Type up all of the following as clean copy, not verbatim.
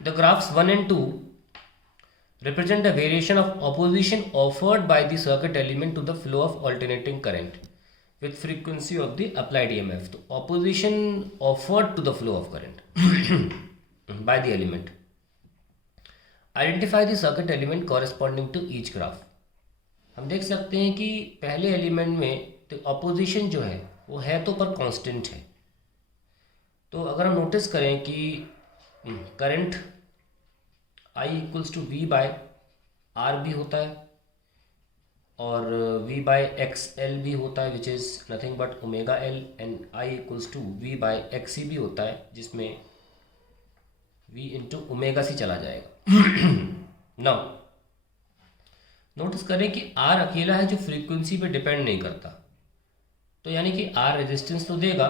The graphs 1 and 2 represent the variation of opposition offered by the circuit element to the flow of alternating current with frequency of the applied EMF. तो opposition offered to the flow of current by the element. Identify the circuit element corresponding to each graph. हम देख सकते हैं कि पहले element में तो opposition जो है वो है तो पर कांस्टेंट है। तो अगर हम नोटिस करें कि current I equals to V by R भी होता है और v बाय एक्स एल भी होता है which is nothing but omega L, and I equals to v by X C भी होता है जिसमें v इंटू ओमेगा सी चला जाएगा। नाउ नोटिस करें कि R अकेला है जो फ्रीक्वेंसी पे डिपेंड नहीं करता, तो यानी कि R रेजिस्टेंस तो देगा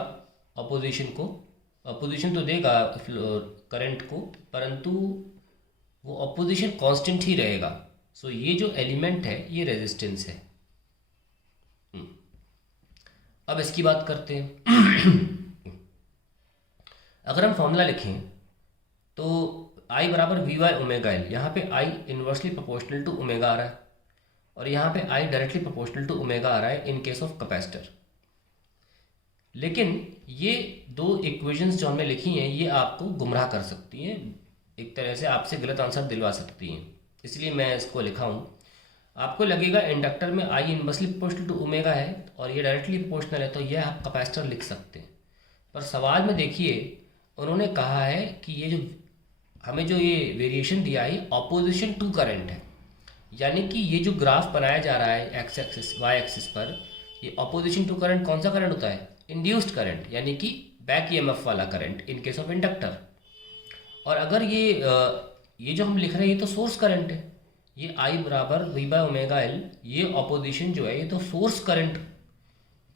अपोजिशन तो देगा करंट को, परंतु वो अपोजिशन कांस्टेंट ही रहेगा। सो ये जो एलिमेंट है ये रेजिस्टेंस है। अब इसकी बात करते हैं। अगर हम फॉर्मूला लिखें तो I बराबर वी बाई ओमेगा एल, यहाँ पे I inversely proportional to omega आ रहा है और यहाँ पे I directly proportional to omega आ रहा है इन केस ऑफ कैपेसिटर। लेकिन ये दो इक्वेशंस जो हमने लिखी हैं ये आपको गुमराह कर सकती हैं, एक तरह से आपसे गलत आंसर दिलवा सकती हैं, इसलिए मैं इसको लिखा हूँ। आपको लगेगा इंडक्टर में I inversely proportional to omega है और ये डायरेक्टली प्रोपोर्शनल है, तो यह आप कैपेसिटर लिख सकते हैं। पर सवाल में देखिए उन्होंने कहा है कि ये जो हमें जो ये वेरिएशन दिया है ऑपोजिशन टू करंट है, यानी कि ये जो ग्राफ बनाया जा रहा है एक्स एक्सिस वाई एक्सिस पर, ये ऑपोजिशन टू करंट कौन सा करंट होता है? इंड्यूस्ड करंट, यानी कि बैक ईएमएफ वाला current in case of inductor. और अगर ये जो हम लिख रहे हैं ये तो सोर्स करंट है, ये I बराबर वी बाई ओमेगा एल, ये ऑपोजिशन जो है ये तो सोर्स करंट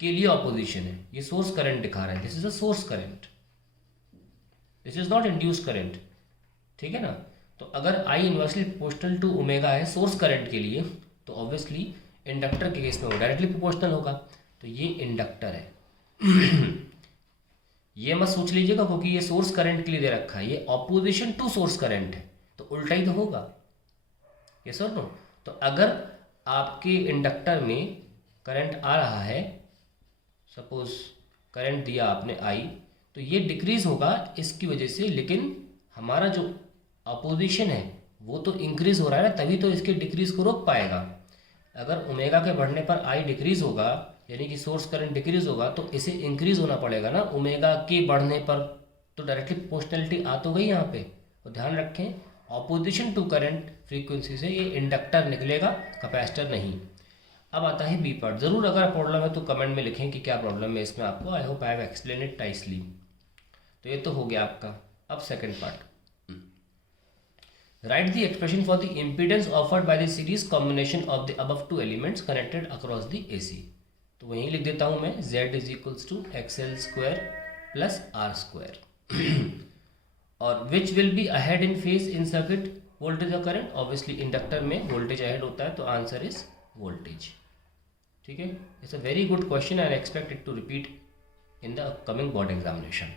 के लिए ऑपोजिशन है, ये सोर्स करंट दिखा रहा है, this is a source current, this is not induced current, ठीक है ना। तो अगर I inversely proportional to omega है सोर्स करंट के लिए, तो ऑब्वियसली इंडक्टर के केस में वो डायरेक्टली प्रोपोर्शनल होगा, तो ये इंडक्टर है। ये मत सोच लीजिएगा क्योंकि ये सोर्स करंट के लिए दे रखा है, ये ऑपोजिशन टू सोर्स करंट है, तो उल्टा ही तो होगा, ये सर नो। तो अगर आपके इंडक्टर में करंट आ रहा है, सपोज करंट दिया आपने I, तो ये डिक्रीज होगा इसकी वजह से, लेकिन हमारा जो अपोजिशन है वो तो इंक्रीज हो रहा है ना, तभी तो इसके डिक्रीज को रोक पाएगा। अगर ओमेगा के बढ़ने पर I डिक्रीज होगा यानी कि सोर्स करंट डिक्रीज होगा, तो इसे इंक्रीज होना पड़ेगा ना ओमेगा के बढ़ने पर, तो डायरेक्टली प्रोपोर्शनलिटी आ तो गई यहाँ पे। तो ध्यान रखें ऑपोजिशन टू करंट फ्रीक्वेंसी से ये इंडक्टर निकलेगा, कैपेसिटर नहीं। अब आता है बी पार्ट। ज़रूर अगर प्रॉब्लम है तो कमेंट में लिखें कि क्या प्रॉब्लम है इसमें आपको। I hope I have explain it nicely. तो ये तो हो गया आपका। अब second part, write the expression for the impedance offered by the series combination of the above two elements connected across the AC। तो वहीं लिख देता हूँ मैं, Z is equals to XL square plus R square और which will be ahead in phase in circuit voltage और current. Obviously inductor में voltage ahead होता है, तो आंसर इज वोल्टेज। ठीक है, it's a very good question, I expect it to repeat in the upcoming board examination.